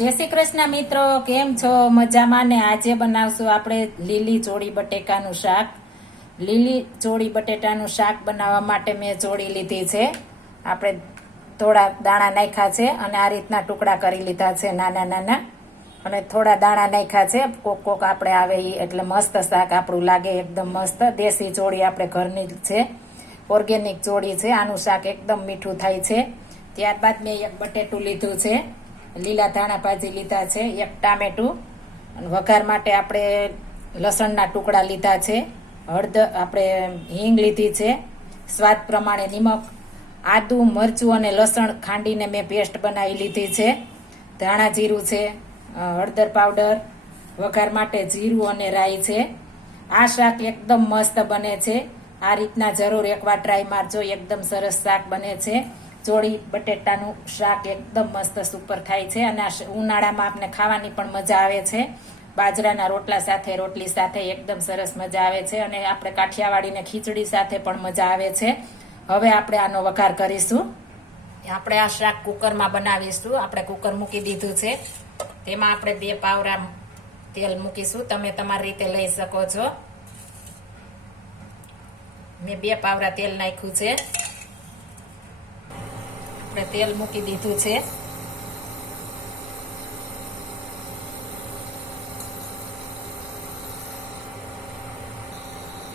जय श्री कृष्ण मित्रों, केम छो? मजामां ने આજે બનાવશું આપણે લીલી ચોળી બટેકાનું શાક। લીલી ચોળી બટેટાનું શાક બનાવવા માટે મેં ચોળી લીધી છે। આપણે થોડા દાણા નાખ્યા છે અને આ રીતના ટુકડા કરી લીધા છે નાના નાના, અને થોડા દાણા નાખ્યા છે। કોક કોક આપણે આવે એટલે મસ્ત શાક આપણું લાગે, એકદમ મસ્ત દેશી ચોળી આપણે ઘરની છે, ઓર્ગેનિક ચોળી છે। આનું શાક એકદમ મીઠું થાય છે। ત્યારબાદ મેં એક બટેટું લીધું છે, લીલા ધાણા ભાજી લીધા છે, એક ટામેટું, વઘાર માટે આપણે લસણના ટુકડા લીધા છે, હળદર આપણે હિંગ લીધી છે, સ્વાદ પ્રમાણે નિમક, આદુ મરચું અને લસણ ખાંડીને મેં પેસ્ટ બનાવી લીધી છે, ધાણા જીરું છે, હળદર પાવડર, વઘાર માટે જીરું અને રાઈ છે। આ શાક એકદમ મસ્ત બને છે। આ રીતના જરૂર એકવાર ટ્રાય મારજો, એકદમ સરસ શાક બને છે। ચોળી બટેટાનું શાક એકદમ મસ્ત સુપર થાય છે અને આ ઉનાળામાં આપણે ખાવાની પણ મજા આવે છે। બાજરાના રોટલા સાથે, રોટલી સાથે એકદમ સરસ મજા આવે છે, અને આપણે કાઠિયાવાડીને ખીચડી સાથે પણ મજા આવે છે। હવે આપણે આનો વઘાર કરીશું। આપણે આ શાક કુકરમાં બનાવીશું। આપણે કુકર મૂકી દીધું છે, તેમાં આપણે 2 પાવરા તેલ મૂકીશું। તમે તમારી રીતે લઈ શકો છો। મેં 2 પાવરા તેલ નાખ્યું છે। આપણે તેલ મૂકી દીધું છે।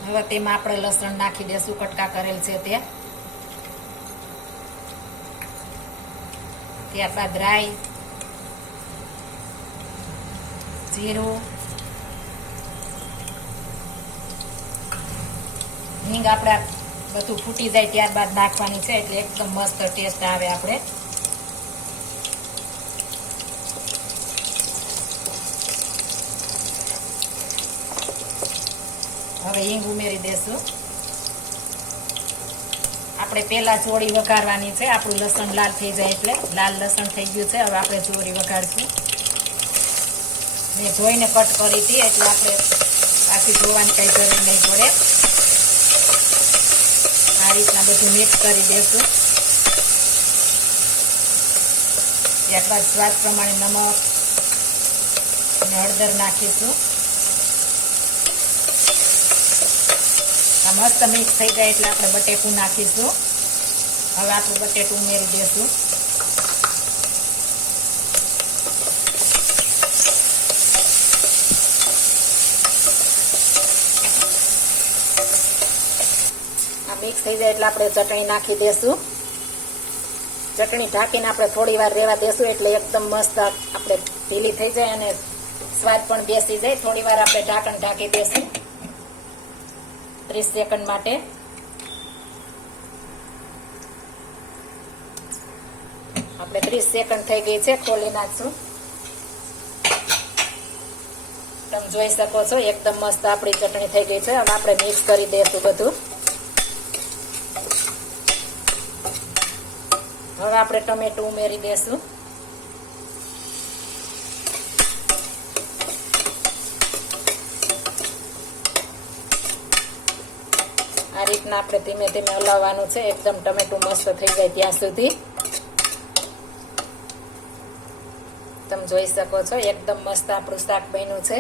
હવે તેમાં આપણે લસણ નાખી દેશું, કટકા કરેલ છે તે। ત્યારબાદ રાઈ, જીરું, હિંગ આપણે બધું ફૂટી જાય ત્યારબાદ નાખવાની છે, એટલે એકદમ મસ્ત ટેસ્ટ આવે। આપણે હવે હિંગ ઉમેરી દેશું। આપણે પેલા ચોળી વઘારવાની છે, આપણું લસણ લાલ થઈ જાય એટલે, લાલ લસણ થઈ ગયું છે। હવે આપણે ચોળી વઘારશું। મેં ધોઈને કટ કરી હતી એટલે આપણે પાછી ધોવાની કઈ જરૂર નહીં પડે। આ રીતના બધું મિક્સ કરી દેશું। ત્યારબાદ સ્વાદ પ્રમાણે નમક અને હળદર નાખીશું। આ મસ્ત મિક્સ થઈ જાય એટલે આપણે બટેકું નાખીશું। હવે આપણું બટેકું ઉમેરી દેશું। મિક્સ થઈ જાય એટલે આપણે ચટણી નાખી દેશું। ચટણી ઢાંકીને આપણે થોડી વાર રહેવા દેશું, એટલે એકદમ મસ્ત આપણે ઢીલી થઈ જાય અને સ્વાદ પણ બેસી જાય। થોડી વાર આપણે ઢાંકણ ઢાંકી દેશું 30 સેકન્ડ માટે। આપણે 30 સેકન્ડ થઈ ગઈ છે, ખોલી નાખશું। તમે જોઈ શકો છો એકદમ મસ્ત આપણી ચટણી થઈ ગઈ છે। હવે આપણે મિક્સ કરી દઈશું બધું। હવે આપણે ટમેટું ઉમેરી દેશું। આ રીતના આપણે ધીમે ધીમે હલાવવાનું છે, એકદમ ટમેટું મસ્ત થઈ જાય ત્યાં સુધી। તમે જોઈ શકો છો એકદમ મસ્ત આપણું શાક બન્યું છે।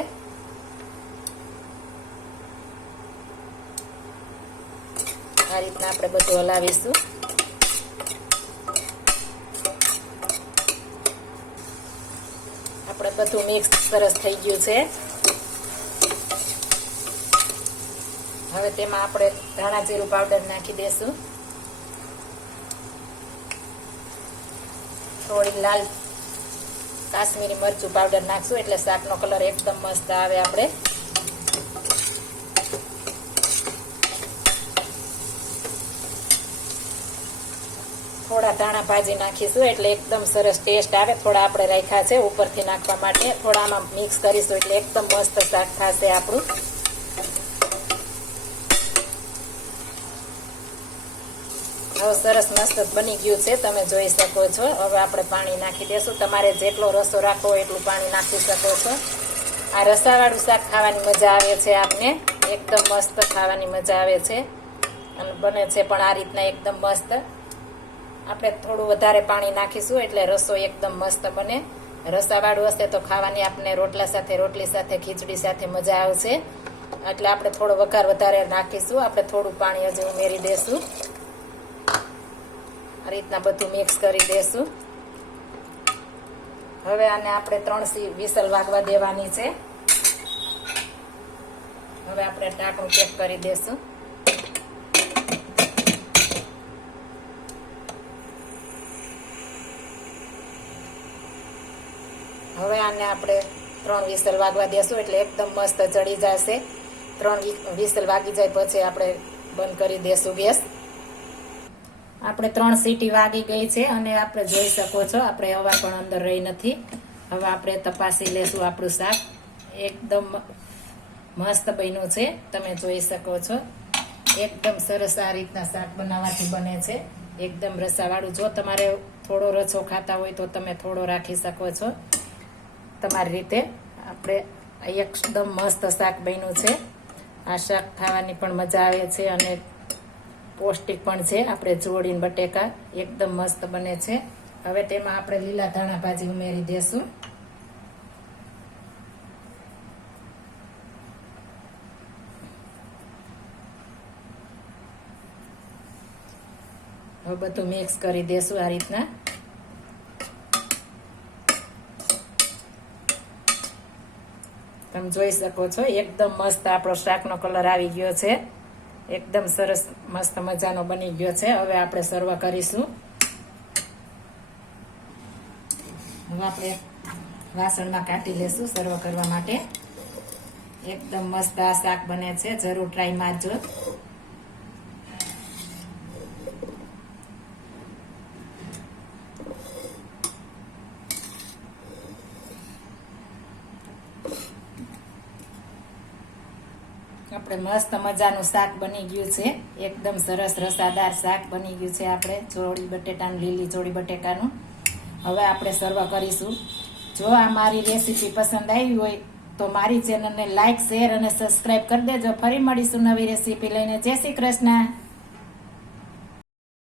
આ રીતના આપણે બધું હલાવીશું। આપણે બધું મિક્સ સરસ થઈ ગયું છે। હવે તેમાં આપણે ધાણા જીરું પાવડર નાખી દેશું। થોડી લાલ કાશ્મીરી મરચું પાવડર નાખશું, એટલે શાકનો કલર એકદમ મસ્ત આવે। આપણે થોડા ધાણા ભાજી નાખીશું, એટલે એકદમ સરસ ટેસ્ટ આવે। થોડા આપણે રાખ્યા છે ઉપરથી નાખવા માટે, થોડા આમાં મિક્સ કરીશું એટલે એકદમ મસ્ત શાક થશે આપણું। હવે સરસ મસ્ત બની ગયું છે, તમે જોઈ શકો છો। હવે આપણે પાણી નાખી દેશું। તમારે જેટલો રસો રાખવો હોય એટલું પાણી નાખી શકો છો। આ રસાવાળું શાક ખાવાની મજા આવે છે, આપને એકદમ મસ્ત ખાવાની મજા આવે છે અને બને છે પણ આ રીતના એકદમ મસ્ત। આપણે થોડું વધારે પાણી નાખીશું એટલે રસો એકદમ મસ્ત બને। રસાવાળું હશે તો ખાવાની આપણે રોટલા સાથે, રોટલી સાથે, ખીચડી સાથે મજા આવશે. એટલે આપણે થોડો વઘાર વધારે નાખીશું. આપણે થોડું પાણી હજી ઉમેરી દેશું. આ રીતના બધું મિક્સ કરી દેશું. હવે આને આપણે 3 વિસલ વાગવા દેવાની છે. હવે આપણે ઢાંકણું પેક કરી દેશું. હવે આને આપણે 3 વિસલ વાગવા દેશું એટલે એકદમ મસ્ત ચડી જશે. 3 વિસલ વાગી જાય પછી આપણે બંધ કરી દેશું ગેસ. આપણે 3 સીટી વાગી ગઈ છે અને આપણે જોઈ શકો છો આપણે હવા પણ અંદર રહી નથી. હવે આપણે તપાસી લેશું આપણું શાક. એકદમ મસ્ત બન્યું છે, તમે જોઈ શકો છો. એકદમ સરસ આ રીતના શાક બનાવવાથી બને છે. એકદમ રસાવાળું. જો તમારે થોડો રસો ખાતા હોય તો તમે થોડો રાખી શકો છો તમારી રીતે. આપણે એકદમ મસ્ત શાક બન્યું છે. આ શાક ખાવાની પણ મજા આવે છે અને પૌષ્ટિક પણ છે. આપણે ચોળી બટેકા એકદમ મસ્ત બને છે. હવે તેમાં આપણે લીલા ધાણા ભાજી ઉમેરી દેશું. હવે બધું મિક્સ કરી દેશું આ રીતના. તમે જોઈ શકો છો એકદમ મસ્ત આપણો શાકનો કલર આવી ગયો છે. એકદમ સરસ મસ્ત મજાનો બની ગયો છે. હવે આપણે સર્વ કરીશું. હવે આપણે વાસણમાં કાઢી લેશું સર્વ કરવા માટે. એકદમ મસ્ત આ શાક બને છે. જરૂર ટ્રાય મારજો. આપણે મસ્ત મજાનું શાક બની ગયું છે. એકદમ સરસ રસાદાર શાક બની ગયું છે. આપણે ચોળી બટેટાનું, લીલી ચોળી બટેટાનું. હવે આપણે સર્વ કરીશું. જો આ મારી રેસીપી પસંદ આવી હોય તો મારી ચેનલને લાઈક, શેર અને સબસ્ક્રાઈબ કરી દેજો. ફરી મળીશું નવી રેસીપી લઈને. જય શ્રી કૃષ્ણ.